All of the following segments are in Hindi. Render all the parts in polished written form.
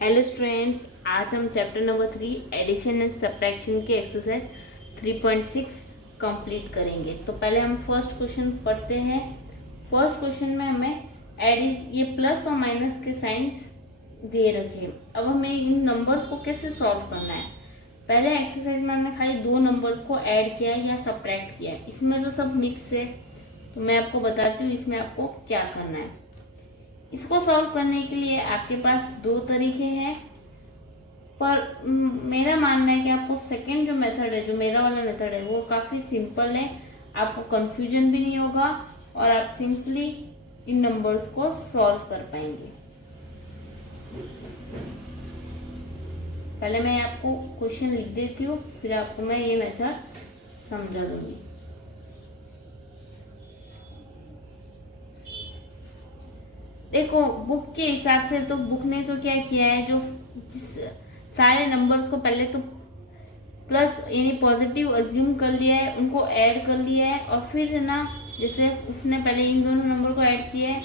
हेलो स्टूडेंट्स, आज हम chapter number 3 addition and subtraction के एक्सरसाइज 3.6 कंप्लीट करेंगे। तो पहले हम फर्स्ट क्वेश्चन पढ़ते हैं। फर्स्ट क्वेश्चन में हमें ये प्लस और माइनस के साइंस दे रखे। अब हमें इन नंबर्स को कैसे सॉल्व करना है। पहले एक्सरसाइज में हमने खाली दो नंबर्स को ऐड किया है या सब्ट्रैक्ट किया है। इसमें तो सब मिक्स है, तो मैं आपको बताती हूँ इसमें आपको क्या करना है। इसको सॉल्व करने के लिए आपके पास दो तरीके हैं, पर मेरा मानना है कि आपको सेकंड जो मेथड है, जो मेरा वाला मेथड है, वो काफ़ी सिंपल है। आपको कंफ्यूजन भी नहीं होगा और आप सिंपली इन नंबर्स को सॉल्व कर पाएंगे। पहले मैं आपको क्वेश्चन लिख देती हूँ, फिर आपको मैं ये मेथड समझा दूंगी। देखो, बुक के हिसाब से तो बुक ने तो क्या किया है, जो सारे नंबर्स को पहले तो प्लस यानी पॉजिटिव अज्यूम कर लिया है, उनको ऐड कर लिया है, और फिर है ना, जैसे उसने पहले इन दोनों नंबर को ऐड किया है,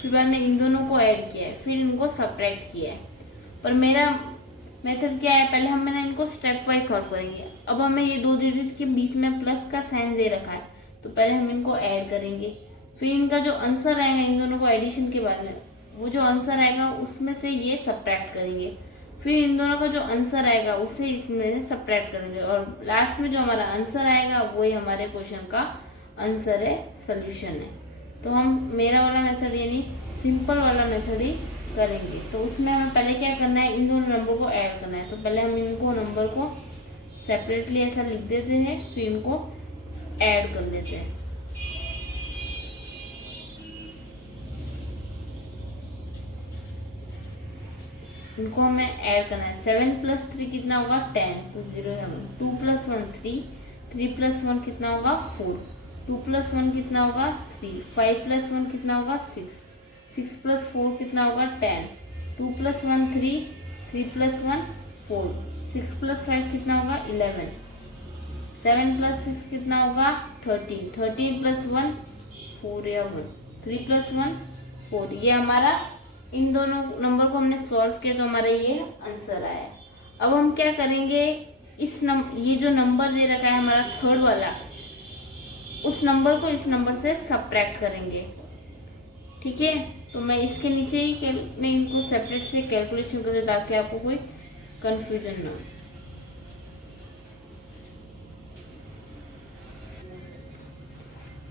फिर बाद में इन दोनों को ऐड किया है, फिर इनको सब्ट्रैक्ट किया है। पर मेरा मेथड क्या है, पहले हम इनको स्टेप वाइज सॉल्व करेंगे। अब हमें ये दो डिजिट के बीच में प्लस का साइन दे रखा है, तो पहले हम इनको ऐड करेंगे, फिर इनका जो आंसर आएगा इन दोनों को एडिशन के बाद में, वो जो आंसर आएगा उसमें से ये सब्ट्रैक्ट करेंगे, फिर इन दोनों का जो आंसर आएगा उससे इसमें सब्ट्रैक्ट करेंगे, और लास्ट में जो हमारा आंसर आएगा वही हमारे क्वेश्चन का आंसर है, सोल्यूशन है। तो हम मेरा वाला मेथड यानी सिंपल वाला मेथड ही करेंगे। तो उसमें हमें पहले क्या करना है, इन दोनों नंबर को ऐड करना है। तो पहले हम इनको नंबर को सेपरेटली ऐसा लिख देते हैं, फिर इनको ऐड कर लेते हैं। इनको हमें ऐड करना है। 7 + 3 कितना होगा 10, तो 0 है। 2 + 1 3, 3 + 1 कितना होगा 4, 2 + 1 कितना होगा 3, 5 + 1 कितना होगा 6, 6 + 4 कितना होगा 10, 2 + 1 3, 3 + 1 4, 6 + 5 कितना होगा 11, 7 + 6 कितना होगा 13, 13 + 1 4 या 1, 3 + 1 4। ये हमारा इन दोनों नंबर को हमने सॉल्व किया, तो हमारा ये आंसर आया। अब हम क्या करेंगे, ये जो नंबर दे रखा है हमारा थर्ड वाला, उस नंबर को इस नंबर से सब्ट्रैक्ट करेंगे। ठीक है, तो मैं इसके नीचे ही मैं इनको सेपरेट से कैलकुलेशन करूँ ताकि आपको कोई कंफ्यूजन ना हो।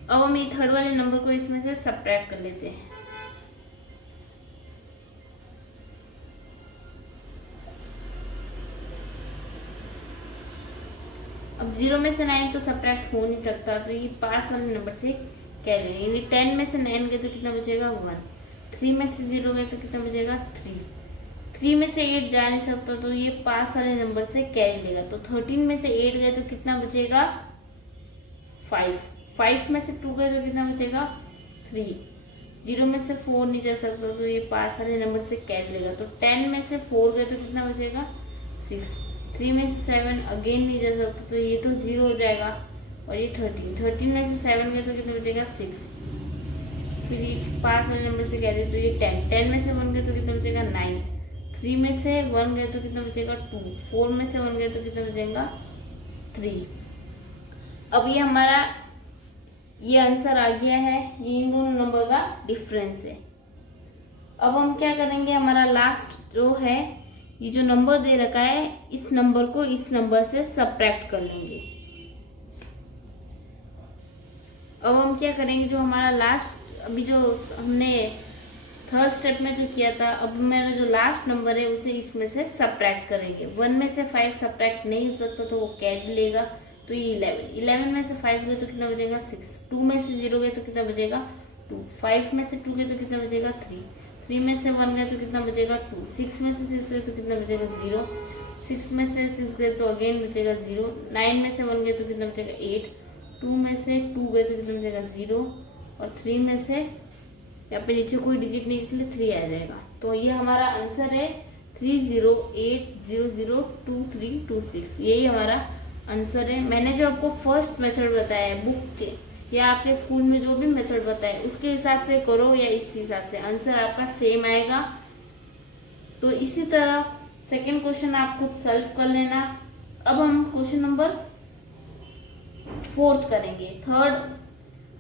अब हम ये थर्ड वाले नंबर को इसमें से सब्ट्रैक्ट कर लेते हैं। अब 0 में से 9 तो सब्ट्रैक्ट हो नहीं सकता, तो ये पास वाले नंबर से कैरी लेंगे। यानी 10 में से 9 गए तो कितना बचेगा 1, 3 में से 0 गए तो कितना बचेगा 3, 3 में से 8 जा नहीं सकता, तो ये पास वाले नंबर से कैरी लेगा। तो 13 में से 8 गए तो कितना बचेगा 5, 5 में से 2 गए तो कितना बचेगा 3, 0 में से 4 नहीं जा सकता, तो ये पास वाले नंबर से कैरी लेगा। तो 10 में से 4 गए तो कितना बचेगा 6, 3 में से 7 अगेन नहीं जा सकता, तो ये तो 0 हो जाएगा। और ये 13, 13 में से 7 गए तो कितना बचेगा 6, फिर ये पास वाले नंबर से कह रहे तो ये 10, 10 में से 1 गए तो कितना बचेगा 9, 3 में से 1 गए तो कितना बचेगा 2, 4 में से 1 गए तो कितना बचेगा 3। अब ये हमारा ये आंसर आ गया है, ये इन दोनों नंबर का डिफरेंस है। अब हम क्या करेंगे, हमारा लास्ट जो है, ये जो नंबर दे रखा है, इस नंबर को इस नंबर से सब्ट्रैक्ट कर लेंगे। अब हम क्या करेंगे, जो हमारा लास्ट अभी जो हमने थर्ड स्टेप में जो किया था, अब मेरा जो लास्ट नंबर है उसे इसमें से सब्ट्रैक्ट करेंगे। 1 में से 5 सब्ट्रैक्ट नहीं हो सकता, तो वो कैरी लेगा, तो ये 11, 11 में से 5 गए तो कितना बचेगा 6, 2 में से 0 गए तो कितना बचेगा 2, 5 में से 2 गए तो कितना बचेगा 3, 3 में से 1 गए तो कितना बचेगा 2, 6 में से 6 गए तो कितना बचेगा 0, 6 में से 6 गए तो अगेन बचेगा 0, 9 में से 1 गए तो कितना बचेगा 8, 2 में से 2 गए तो कितना बचेगा 0, और 3 में से यहाँ पे नीचे कोई डिजिट नहीं इसलिए 3 आ जाएगा। तो ये हमारा आंसर है 3080023226, यही हमारा आंसर है। मैंने जो आपको फर्स्ट मेथड बताया है बुक के या आपके स्कूल में जो भी मेथड बताए उसके हिसाब से करो या इस हिसाब से, आंसर आपका सेम आएगा। तो इसी तरह सेकेंड क्वेश्चन आप खुद सॉल्व कर लेना। अब हम क्वेश्चन नंबर 4 करेंगे। थर्ड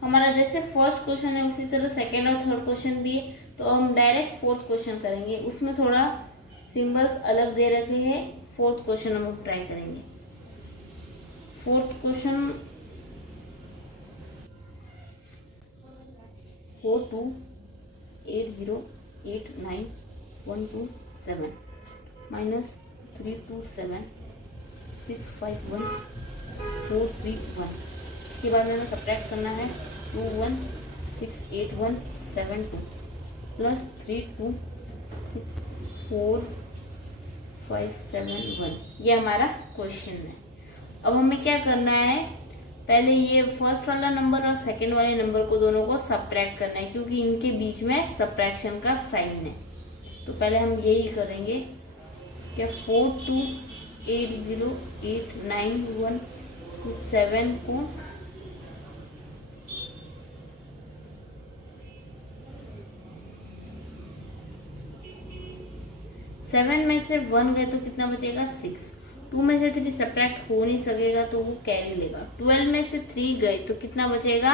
हमारा जैसे फर्स्ट क्वेश्चन है उसी तरह सेकेंड और थर्ड क्वेश्चन भी है, तो हम डायरेक्ट फोर्थ क्वेश्चन करेंगे। उसमें थोड़ा सिंबल्स अलग दे रखे हैं। फोर्थ क्वेश्चन हम ट्राई करेंगे। Fourth question 42808912 minus 327651431। इसके बाद में हमें सब्ट्रैक्ट करना है 216817 प्लस 326451। ये हमारा क्वेश्चन है। अब हमें क्या करना है, पहले ये फर्स्ट वाला नंबर और सेकंड वाले नंबर को दोनों को सब्ट्रैक्ट करना है, क्योंकि इनके बीच में सब्ट्रैक्शन का साइन है। तो पहले हम यही करेंगे क्या 42808917 को 7 में से 1 गए तो कितना बचेगा 6। 2 में से 3 सब्ट्रैक्ट हो नहीं सकेगा तो वो कैरी लेगा। 12 में से 3 गए तो कितना बचेगा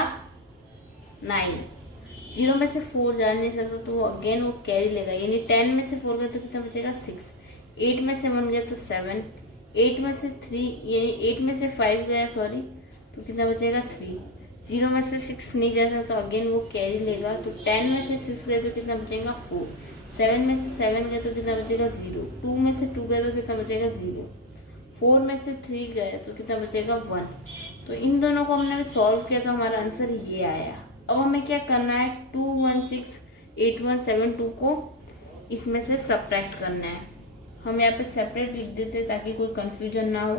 9। 0 में से 4 जा नहीं सकता तो अगेन वो कैरी लेगा, यानी 10 में से 4 गए तो कितना बचेगा 6। 8 में से 1 गया तो 7। 8 में से 3 यानी 8 में से 5 गया सॉरी, तो कितना बचेगा 3। 0 में से 6 नहीं जा सकता तो अगेन वो कैरी लेगा। तो 10 में से 6 गए तो कितना बचेगा 4। 7 में से 7 गए तो कितना बचेगा 0। 2 में से 2 गए तो कितना बचेगा 0। 4 में से 3 गए तो कितना बचेगा 1। तो इन दोनों को हमने सॉल्व किया तो हमारा आंसर ये आया। अब हमें क्या करना है 216817 को इसमें से सब्ट्रैक्ट करना है। हम यहाँ पे सेपरेट लिख देते हैं ताकि कोई कंफ्यूजन ना हो।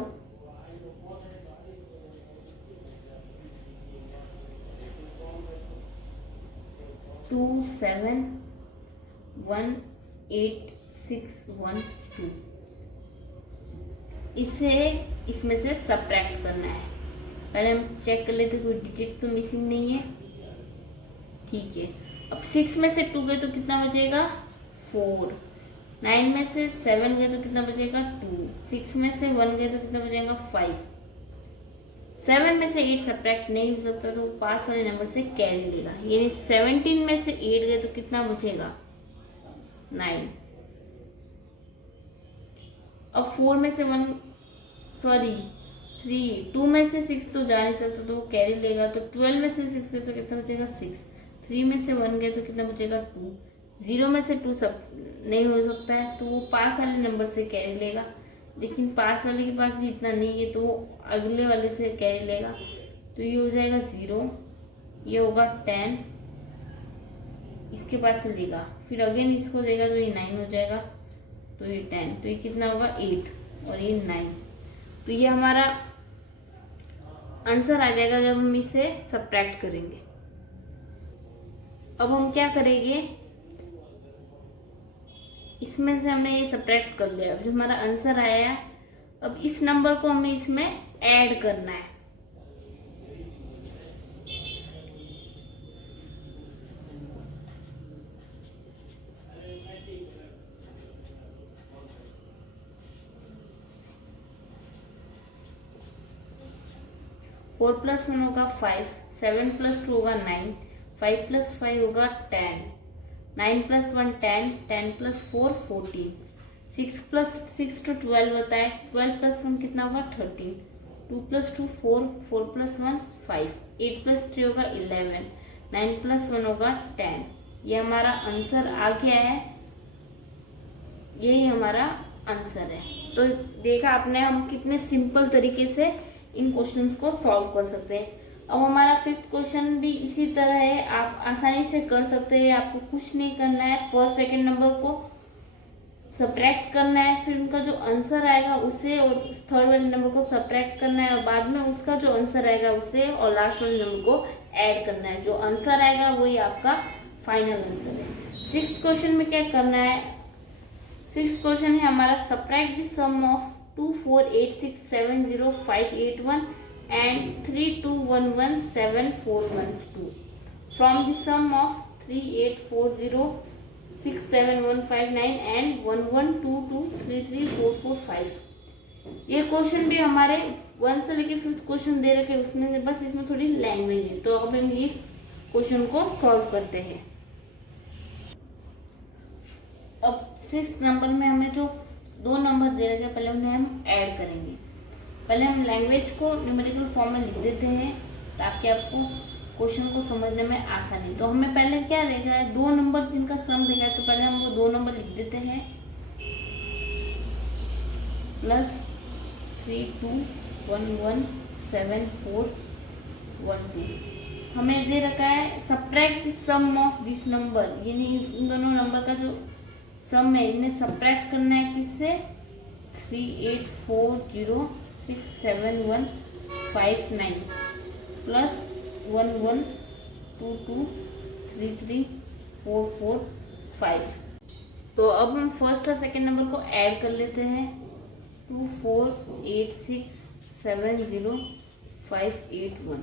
टू 7 1 8 6 1 2 इसे इसमें से सब्ट्रैक्ट करना है। पहले हम चेक कर लेते कोई डिजिट तो मिसिंग नहीं है, ठीक है। अब 6 में से 2 गए तो कितना बचेगा 4। 9 में से 7 गए तो कितना बचेगा 2। 6 में से 1 गए तो कितना बचेगा 5। 7 में से 8 सब्ट्रैक्ट नहीं हो सकता तो पास वाले नंबर से कैरी लेगा, यानी 17 में से 8 गए तो कितना बचेगा 9। अब 4 में से 1 सॉरी 3 2 में से 6 तो जा नहीं सकता तो वो कैरी लेगा। तो 12 में से 6 गए तो कितना बचेगा 6। 3 में से 1 गए तो कितना बचेगा 2। 0 में से 2 सब नहीं हो सकता है तो वो पास वाले नंबर से कैरी लेगा, लेकिन पास वाले के पास भी इतना नहीं है तो वो अगले वाले से कैरी लेगा। तो ये हो जाएगा 0, ये होगा 10, इसके पास से लेगा, फिर अगेन इसको देगा तो ये 9 हो जाएगा, तो ये 10, तो ये कितना होगा 8 और ये 9। तो ये हमारा आंसर आ जाएगा जब हम इसे सब्ट्रैक्ट करेंगे। अब हम क्या करेंगे, इसमें से हमने ये सब्ट्रैक्ट कर लिया। अब जो हमारा आंसर आया है अब इस नंबर को हमें इसमें ऐड करना है। फोर प्लस 1 होगा 5, 7 प्लस 2 होगा 9, 5 प्लस 5 होगा 10, 9 प्लस 1 10, 10 प्लस 4 14, 6 प्लस 6 to 12 होता है, 12 प्लस 1 कितना होगा 13, 2 प्लस 2 4, 4 प्लस 1 5, 8 प्लस 3 होगा 11, 9 प्लस 1 होगा 10। ये हमारा आंसर आ गया है, यही हमारा आंसर है। तो देखा आपने हम कितने सिंपल तरीके से इन क्वेश्चंस को सॉल्व कर सकते हैं। अब हमारा फिफ्थ क्वेश्चन भी इसी तरह है, आप आसानी से कर सकते हैं। आपको कुछ नहीं करना है, फर्स्ट सेकंड नंबर को सब्ट्रैक्ट करना है, फिर उनका जो आंसर आएगा उसे और थर्ड वाले नंबर को सब्ट्रैक्ट करना है और बाद में उसका जो आंसर आएगा उसे और लास्ट वाले नंबर को ऐड करना है। जो आंसर आएगा वही आपका फाइनल आंसर है। सिक्स्थ क्वेश्चन में क्या करना है, सिक्स्थ क्वेश्चन है हमारा subtract the sum of 248670581 and 321174112 from the sum of 3840 67159 and 1122334445। ये क्वेश्चन भी हमारे 1 से लेके 5th क्वेश्चन दे रखे, उसमें से बस इसमें थोड़ी लैंग्वेज है। तो अब हम इस क्वेश्चन को सॉल्व करते हैं। अब 6th नंबर में हमें जो 2 नंबर दे रखे, पहले उन्हें हम ऐड करेंगे। पहले हम लैंग्वेज को न्यूमेरिकल फॉर्म में लिख देते हैं ताकि आपको क्वेश्चन को समझने में आसानी। तो हमें पहले क्या देखा है, 2 नंबर जिनका सम देखा है, तो पहले हम वो 2 नंबर लिख देते हैं, +32117412। हमें दे रखा है subtract the sum of this number, यानी इन दोनों नंबर का जो सम है इन्हें सब्ट्रैक्ट करना है किससे, 38406715 प्लस 1122334445। तो अब हम फर्स्ट और सेकंड नंबर को ऐड कर लेते हैं, 248670581।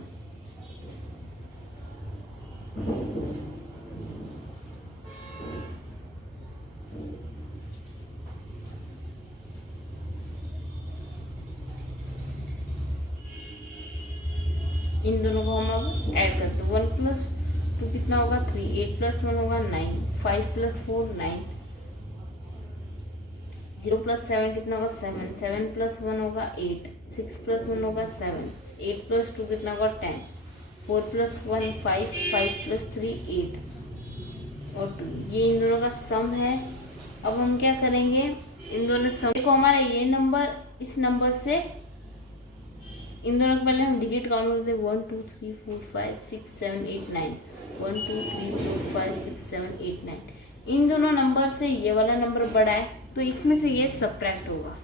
इन दोनों को हम अब ऐड करते हैं। 1 + 2 कितना होगा 3, 8 + 1 होगा 9, 5 + 4 9, 0 + 7 कितना होगा 7, 7 + 1 होगा 8, 6 + 1 होगा 7, 8 + 2 कितना होगा 10, 4 + 1 5, 5 + 3 8 और 2। ये इन दोनों का सम है। अब हम क्या करेंगे, इन दोनों सम को हमारा ये नंबर इस नंबर से, इन दोनों को पहले हम डिजिट काउंट करते हैं, 1 2 3 4 5 6 7 8 9, 1 2 3 4 5 6 7 8 9। इन दोनों नंबर से ये वाला नंबर बड़ा है तो इसमें से ये सब्ट्रैक्ट होगा।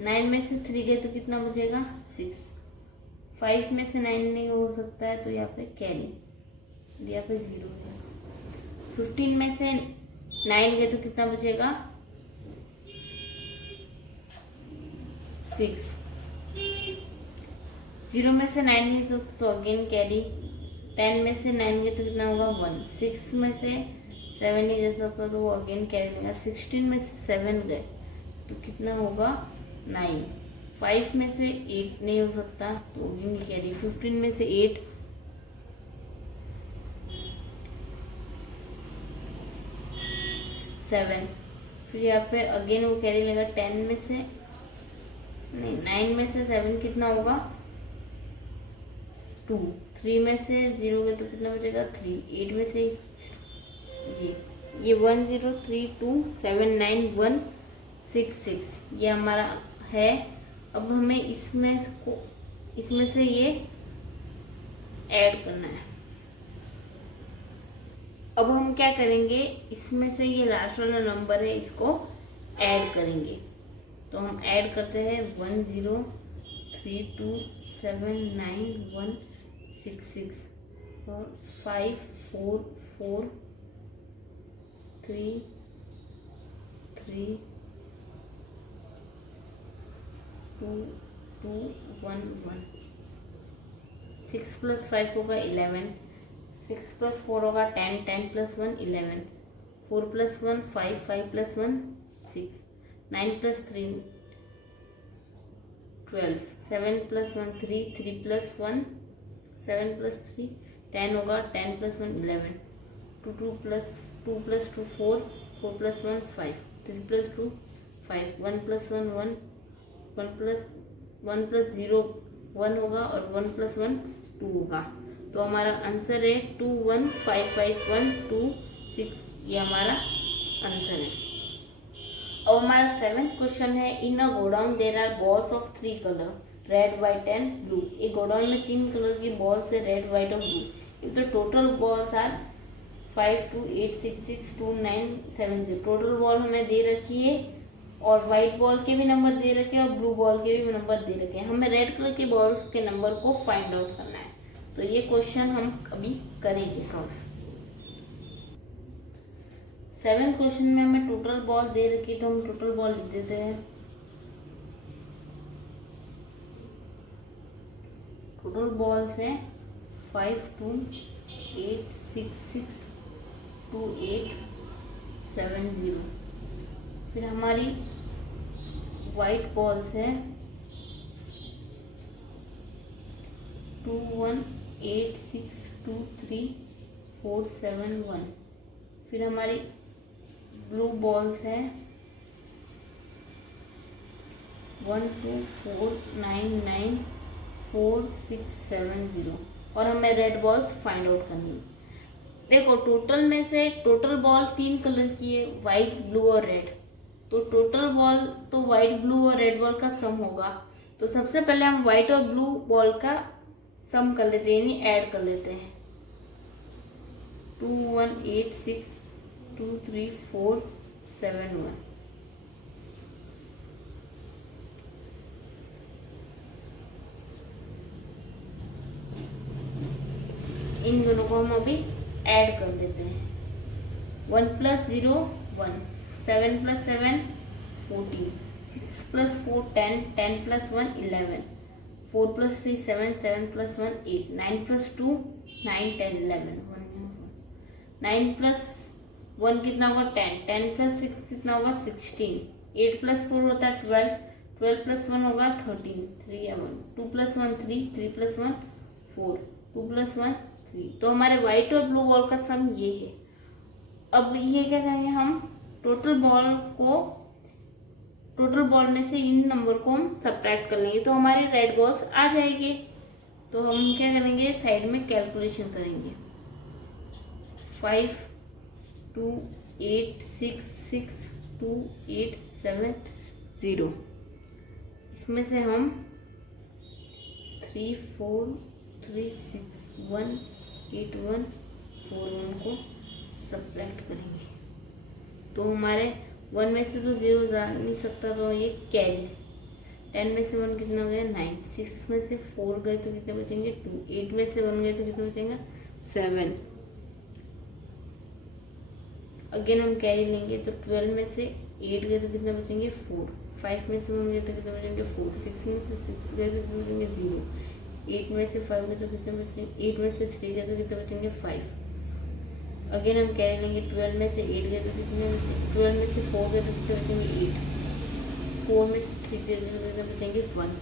नाइन में से 3 गए तो कितना बचेगा 6, 5 में से 9 नहीं हो सकता है तो यहाँ पे कैरी, यहाँ पे 0 है। 15 में से 9 गए तो कितना बचेगा 6, 0 में से 9 नहीं सकता तो अगेन कैरी। 10 में से 9 गए तो कितना होगा 1, 6 में से 7 नहीं जा सकता तो वो अगेन कैरी लेगा। 16 में से 7 गए तो कितना होगा 9, 5 में से 8 नहीं हो सकता तो अगेन कैरी। 15 में से 8, 7, फिर यहाँ पे अगेन वो कैरी लेगा। 10 में से नहीं, 9 में से 7 कितना होगा 2, 3 में से 0 गए तो कितना बचेगा 3, 8 में से ये 1 0 3 2 7 9 1 6 6 ये हमारा है। अब हमें इसमें से ये ऐड करना है। अब हम क्या करेंगे, इसमें से ये लास्ट वाला नंबर है इसको ऐड करेंगे। तो हम ऐड करते हैं 1 0 3 2 7 9 1 6 6 और 5 4 4 3 3 2 2 1 1। 6 + 5 होगा 11, 6 + 4 होगा 10, 10 + 1 11, 4 + 1 5, 5 + 1 6, 9 + 3 12, 7 + 1 3, 3 + 1 7 + 3 10 होगा, 10 + 1 11, 2 2 + 2 + 2 4, 4 + 1 5, 3 + 2 5, 1 + 1 1, 1 + 0 1 होगा और 1 + 1 2 होगा। तो हमारा आंसर है 2155126, ये हमारा आंसर है। अब हमारा 7th क्वेश्चन है, in a godown there are balls of 3 colour red white and blue. एक गोडाउन में 3 कलर की बॉल्स है, रेड व्हाइट और blue. If the total balls are 5 2 8 6 6 2 9 7 0। Total ball हमें दे रखी है और व्हाइट बॉल के भी नंबर दे रखे हैं और ब्लू बॉल के भी नंबर दे रखे हैं। हमें रेड कलर के बॉल्स के नंबर को फाइंड आउट करना है। तो ये क्वेश्चन हम अभी करेंगे सॉल्व। 7th क्वेश्चन में हमें टोटल बॉल दे रखी, तो हम टोटल बॉल लिख देते हैं। टोटल बॉल्स है 5 2 8 6 6 2 8 7 0। फिर हमारी वाइट बॉल्स है 2 1 8 6 2 3 4 7 1। फिर हमारी ब्लू बॉल्स है 1 2 4 9 9 4 6 7 0। और हमें रेड बॉल्स फाइंड आउट करनी है। देखो टोटल में से टोटल बॉल 3 कलर की है, वाइट ब्लू और रेड। तो टोटल बॉल तो वाइट ब्लू और रेड बॉल का सम होगा। तो सबसे पहले हम वाइट और ब्लू बॉल का सम कर लेते हैं, यानी ऐड कर लेते हैं। 2 1 8 6 2 3 4 7 1। इन दोनों को हम अभी ऐड कर देते हैं। 1 + 0 1, 7 + 7 14, 6 + 4 10, 10 + 1 11, 4 + 3 7, 7 + 1 8, 9 + 2 9 10 11, 9 + 1 कितना होगा 10, 10 + 6 कितना होगा 16, 8 + 4 होता है 12, 12 + 1 होगा 13, 3 1, 2 + 1 3, 3 + 1 4, 2 + 1 3। तो हमारे व्हाइट और ब्लू बॉल का सम ये है। अब ये क्या करेंगे, हम टोटल बॉल में से इन नंबर को हम सब्ट्रैक्ट कर लेंगे, तो हमारी रेड बॉल्स आ जाएगी। तो हम क्या करेंगे, साइड में कैलकुलेशन करेंगे। 5 2 8 6 6 2 8 7 0। इसमें से हम 3 4 3 6 1 8 1 4 1 को सब्ट्रैक्ट करेंगे। तो हमारे 1 में से तो 0 जा नहीं सकता, तो ये कैरी। 10 में से 1 कितना हो गया 9, 6 में से 4 गए तो कितने बचेंगे 2, 8 में से 1 गए तो कितने बचेंगे 7। अगेन हम कैरी लेंगे, तो 12 में से 8 गए तो कितने बचेंगे 4, 5 में से 1 गए तो कितने बचेंगे 4, 6 में से 6 गए तो कितने बचेंगे 0, 8 में से 5 गए तो कितने बचेंगे 8 में से 3 गए तो कितने बचेंगे 5। अगेन हम कैरी लेंगे, 12 में से 8 गए तो कितने बचेंगे, 12 में से 4 गए तो कितने बचेंगे 8, 4 में से 3 गए तो कितने बचेंगे 1।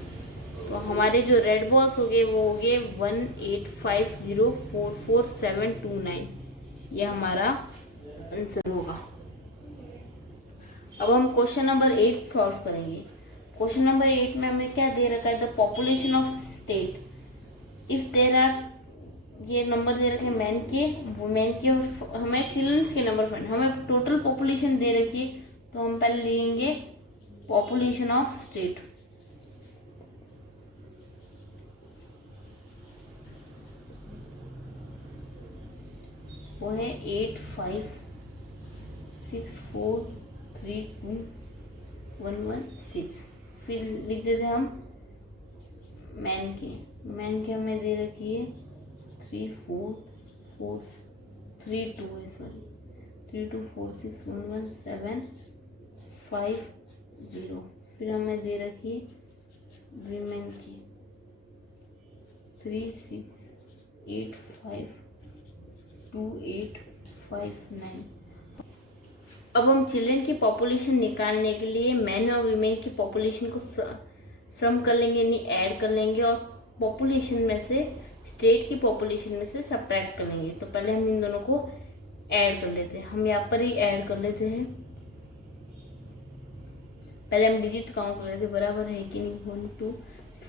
तो हमारे जो रेड बॉल्स हो गए वो हो गए 1 8 5 0 4 4 7 2 9। ये हमारा आंसर होगा। अब हम क्वेश्चन नंबर 8 सॉल्व करेंगे। क्वेश्चन नंबर 8 में हमें क्या दे रखा है, the population of state if there are, ये नंबर दे रखे हैं मैन के, वुमेन के, और हमें चिल्ड्रंस के नंबर फाइंड। हमें टोटल पॉपुलेशन दे रखी है, तो हम पहले लेंगे पॉपुलेशन ऑफ स्टेट। वो है 8 5 6 4 3 2 1 1 6। फिर लिख देते हैं हम मैन के हमें दे रखी है 3 4 4 3 2 है, सॉरी 3 2 4 6 1 1 7 5 0। फिर हमें दे रखी है वीमेन की 3 6 8 5 2 8 5 9। अब हम चिल्ड्रन की पॉपुलेशन निकालने के लिए मैन और वीमेन की पॉपुलेशन को सम कर लेंगे, यानी ऐड कर लेंगे, और पॉपुलेशन में से स्टेट की पॉपुलेशन में से सब्ट्रैक्ट कर लेंगे। तो पहले हम इन दोनों को ऐड कर लेते हैं। हम यहाँ पर ही ऐड कर लेते हैं। पहले हम डिजिट काउंट कर लेते हैं, बराबर है कि नहीं। 1 2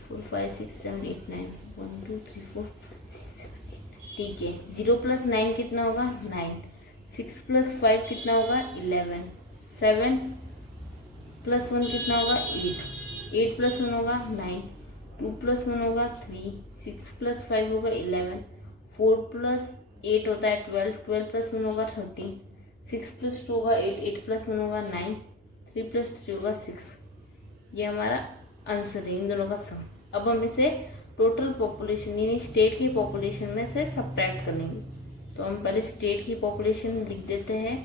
4 5 6 7 8 9 1 2 3 4 ठीक है। 0 + 9 कितना होगा 9, 6 + 5 कितना होगा 11, 7 + 1 कितना होगा 8, 8 + 1 होगा 9, 2 + 1 होगा 3, 6 + 5 होगा 11, 4 + 8 होता है 12, 12 + 1 होगा 13, 6 + 2 होगा 8, 8 + 1 होगा 9, 3 + 3 होगा 6। ये हमारा आंसर है इन दोनों का सम। अब हम इसे टोटल पॉपुलेशन यानी स्टेट की पॉपुलेशन में से सब्ट्रैक्ट कर लेंगे। तो हम पहले स्टेट की पॉपुलेशन लिख देते हैं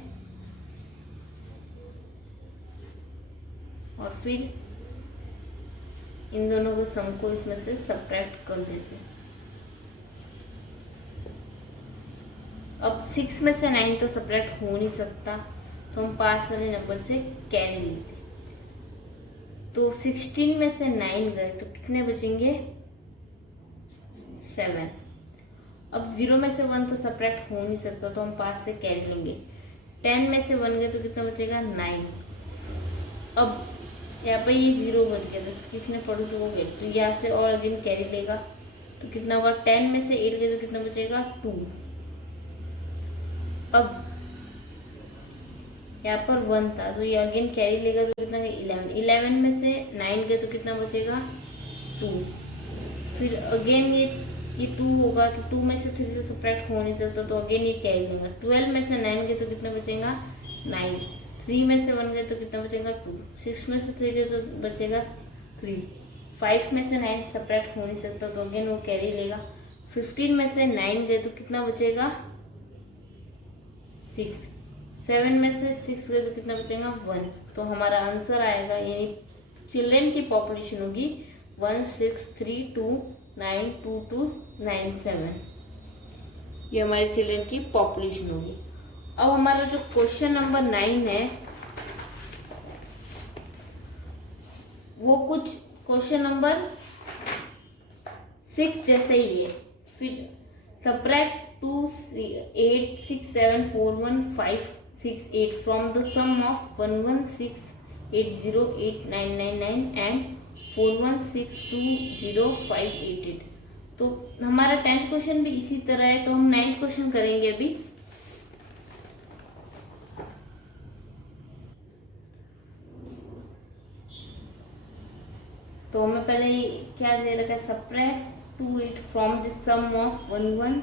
और फिर इन दोनों के सम को इसमें से सब्ट्रैक्ट कर देते हैं। अब 6 में से 9 तो सब्ट्रैक्ट हो नहीं सकता, तो हम पास वाले नंबर से कैरी लेते। तो 16 में से 9 गए तो कितने बचेंगे? 7। अब 0 में से 1 तो सब्ट्रैक्ट हो नहीं सकता, तो हम पास से कैरी लेंगे। 10 में से 1 गए तो कितना बचेगा? 9। अब यहाँ पर ये 0 बच गया, तो किसने पड़ोस को गया, तो यहाँ से और अगेन कैरी लेगा, तो कितना होगा? 10 में से 8 गए तो कितना बचेगा? 2। अब यहाँ पर 1 था, तो ये अगेन कैरी लेगा, तो कितना? 11। 11 में से 9 गए तो कितना बचेगा? 2। फिर अगेन ये 2 होगा, तो 2 में से 3 से सब्ट्रैक्ट हो नहीं सकता, तो अगेन ये कैरी लेगा। 12 में से 9 गए तो कितना बचेगा? 9। 3 में से 1 गए तो कितना बचेगा? 2। 6 में से 3 गए तो बचेगा 3। 5 में से 9 सब्ट्रैक्ट हो नहीं सकता, तो अगेन वो कैरी लेगा। 15 में से 9 गए तो कितना बचेगा? 6। 7 में से 6 गए तो कितना बचेगा? 1। तो हमारा आंसर आएगा, यानी चिल्ड्रन की पॉपुलेशन होगी 1632922297। ये हमारे चिल्ड्रन की पॉपुलेशन होगी। अब हमारा जो क्वेश्चन नंबर 9 है वो कुछ क्वेश्चन नंबर 6 जैसे ही है। फिर subtract 2 8 6 7 4 1 5 6 8 from the sum of 11680899 and 41620588। तो हमारा 10th क्वेश्चन भी इसी तरह है, तो हम 9th क्वेश्चन करेंगे अभी। तो हमें पहले क्या दे रखा है? Subtract 2 8 from the sum of 11।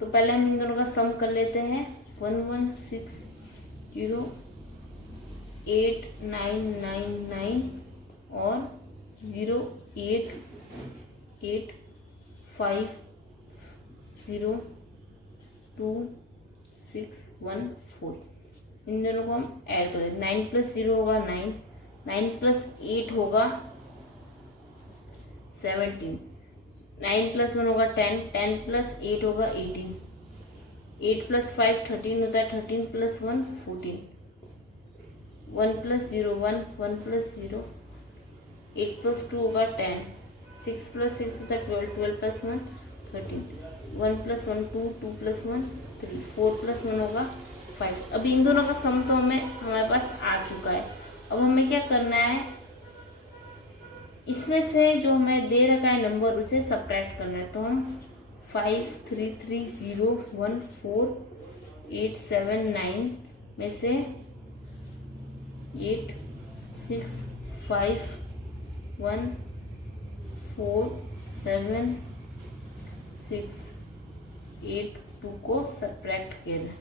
तो पहले हम इन दोनों का सम कर लेते हैं। 11608999 और 088502614। इन दोनों को हम ऐड कर देते। 9 + 0 होगा 9, 9 + 8 होगा 17, 9 + 1 होगा 10, 10 + 8 होगा 18, 8 + 5 13 होता है, 13 + 1 14, 1 + 0 1, 1 + 0 8 + 2 होगा 10, 6 + 6 होता है 12, 12 + 1 13, 1 + 1 2, 2 + 1 3, 4 + 1 होगा 5। अब इन दोनों का सम तो हमारे पास आ चुका है। अब हमें क्या करना है? इसमें से जो हमें दे रखा है नंबर उसे सब्ट्रैक्ट करना है। तो हम 533014 में से 8 6 5 1 4 7 6 8 2 को सब्ट्रैक्ट किया जाए।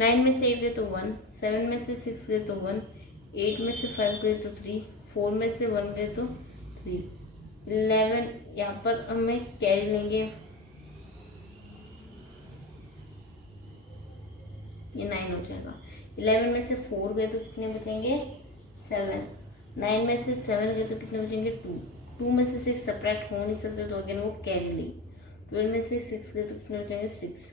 9 में से 8 गए तो 1, 7 में से 6 गए तो 1, 8 में से 5 गए तो 3, 4 में से 1 गए तो 3, 11 यहाँ पर हमें कैरी लेंगे, ये 9 हो जाएगा। 11 में से 4 गए तो कितने बचेंगे? 7, 9 में से 7 गए तो कितने बचेंगे? 2, 2 में से 6 सब्ट्रैक्ट हो नहीं सकते, तो अगेन वो कैरी लेंगे। 12 में से 6 गए तो कितने बचेंगे? 6।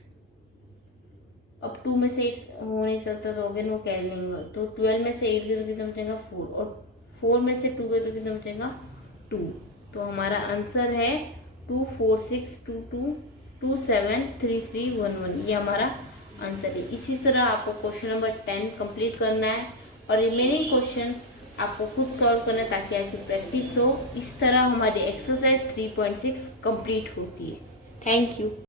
अब 2 में से 8 हो नहीं सकता, तो अगेन वो कैरी लेंगे। तो 12 में से 8 गए तो कितना बचेगा? 4, और 4 में से 2 गए तो कितना बचेगा? 2। तो हमारा आंसर है 24622273311। ये हमारा आंसर है। इसी तरह आपको क्वेश्चन नंबर 10 कंप्लीट करना है और रिमेनिंग क्वेश्चन आपको खुद सॉल्व करना है ताकि आपकी प्रैक्टिस हो। इस तरह हमारी एक्सरसाइज 3.6 कंप्लीट होती है। Thank you.